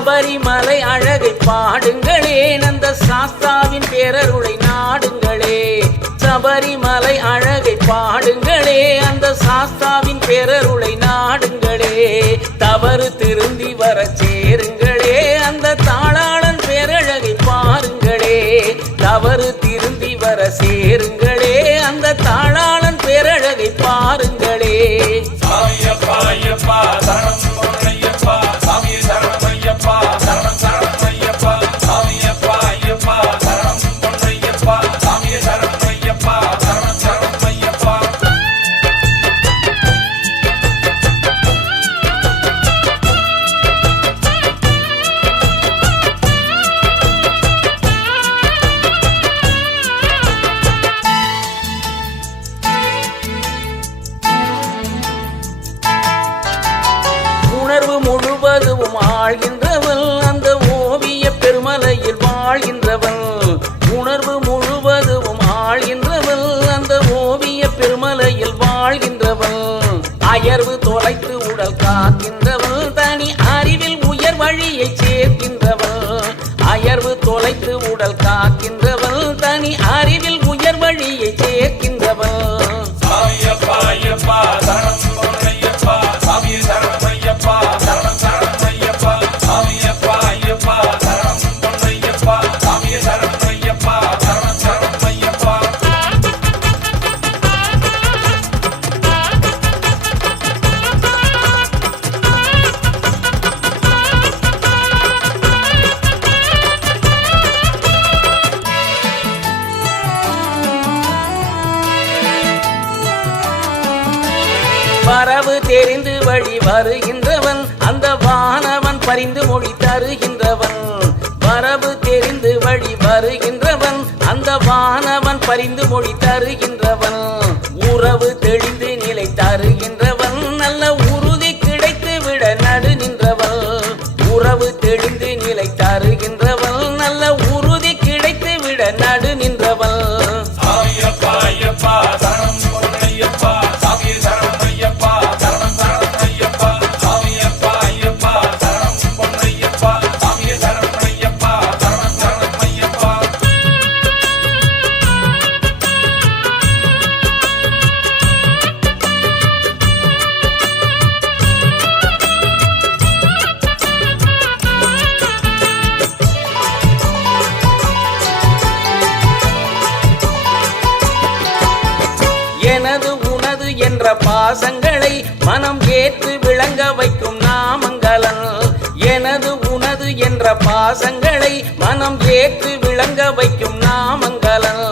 சபரிமலை அழகை பாடுங்களே, நந்த சாஸ்தாவின் பேரருளை நாடுங்களே. சபரிமலை அழகை பாடுங்களே, அந்த சாஸ்தாவின் பேரருளை நாடுங்களே. தவறு திருந்தி வர சேருங்களே, அந்த தாளாளன் பேரழகை பாருங்களே. தவறு திருந்தி வர சேருங்களே, அந்த தாளாளன் பேரழகை பாருங்களே. சாமியப்பா ஐயப்பா சரணம் பொன்னையப்பா, சாமியே சரணம் ஐயப்பா, சரணம் சரணம் ஐயப்பா. சாமியப்பா ஐயப்பா சரணம் பொன்னையப்பா, சாமியே சரணம் ஐயப்பா, சரணம் சரணம் ஐயப்பா. உணர்வு முழுவதும் ஆழ்கின்றவள், அந்த ஓவிய பெருமலையில் வாழ்கின்றவள். உணர்வு முழுவதும் ஆழ்கின்றவள், அந்த ஓவிய பெருமலையில் வாழ்கின்றவள். அயர்வு தொலைத்து உடல் காக்கின்றவள், தனி அறிவில் உயர் வழியை சேர்க்கின்றவள். அயர்வு தொலைத்து உடல் காக்கின்றவள், தனி அறிவில் உயர் வழியை சேர்க்கின்றவள். சாமியப்பா ஐயப்பா சரணம் பொன்னையப்பா, சாமியே சரணம் ஐயப்பா, சரணம் சரணம் ஐயப்பா. சாமியப்பா ஐயப்பா சரணம் பொன்னையப்பா, சாமியே சரணம் ஐயப்பா, சரணம் சரணம் ஐயப்பா. வரவு தெரிந்து வழி வருகின்றவன், அந்த வானவன் பரிந்து மொழி தருகின்றவன். வரவு தெரிந்து வழி வருகின்றவன், அந்த வானவன் பரிந்து மொழி தருகின்றவன். உறவு தெளிந்து நிலை தருகின்றவன், நல்ல உறுதி கிடைத்து விட நடு நின்றவன். உறவு தெளிந்து நிலை தருகின்றவன், நல்ல உறுதி கிடைத்து விட நடு நின்றவன். சாமியப்பா ஐயப்பா சரணம் பொன்னையப்பா, சாமியே சரணம் ஐயப்பா, சரணம் சரணம் ஐயப்பா. சாமியப்பா ஐயப்பா சரணம் பொன்னையப்பா, சாமியே சரணம் ஐயப்பா, சரணம் சரணம் ஐயப்பா. எனது உனது என்ற பாசங்களை மனம் ஏற்று விளங்க வைக்கும் நாமங்கலன். எனது உனது என்ற பாசங்களை மனம் ஏற்று விளங்க வைக்கும் நாமங்கலன்.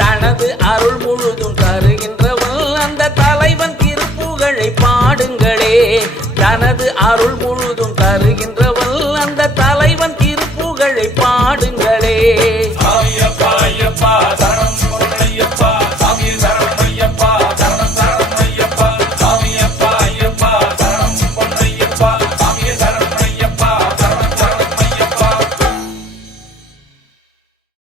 தனது அருள் முழுதும் தருகின்றவன், அந்த தலைவன் திருப்புகழை பாடுங்களே. தனது அருள் முழுதும் தருகின்றவன், அந்த தலைவன் திருப்புகழை பாடுங்களே.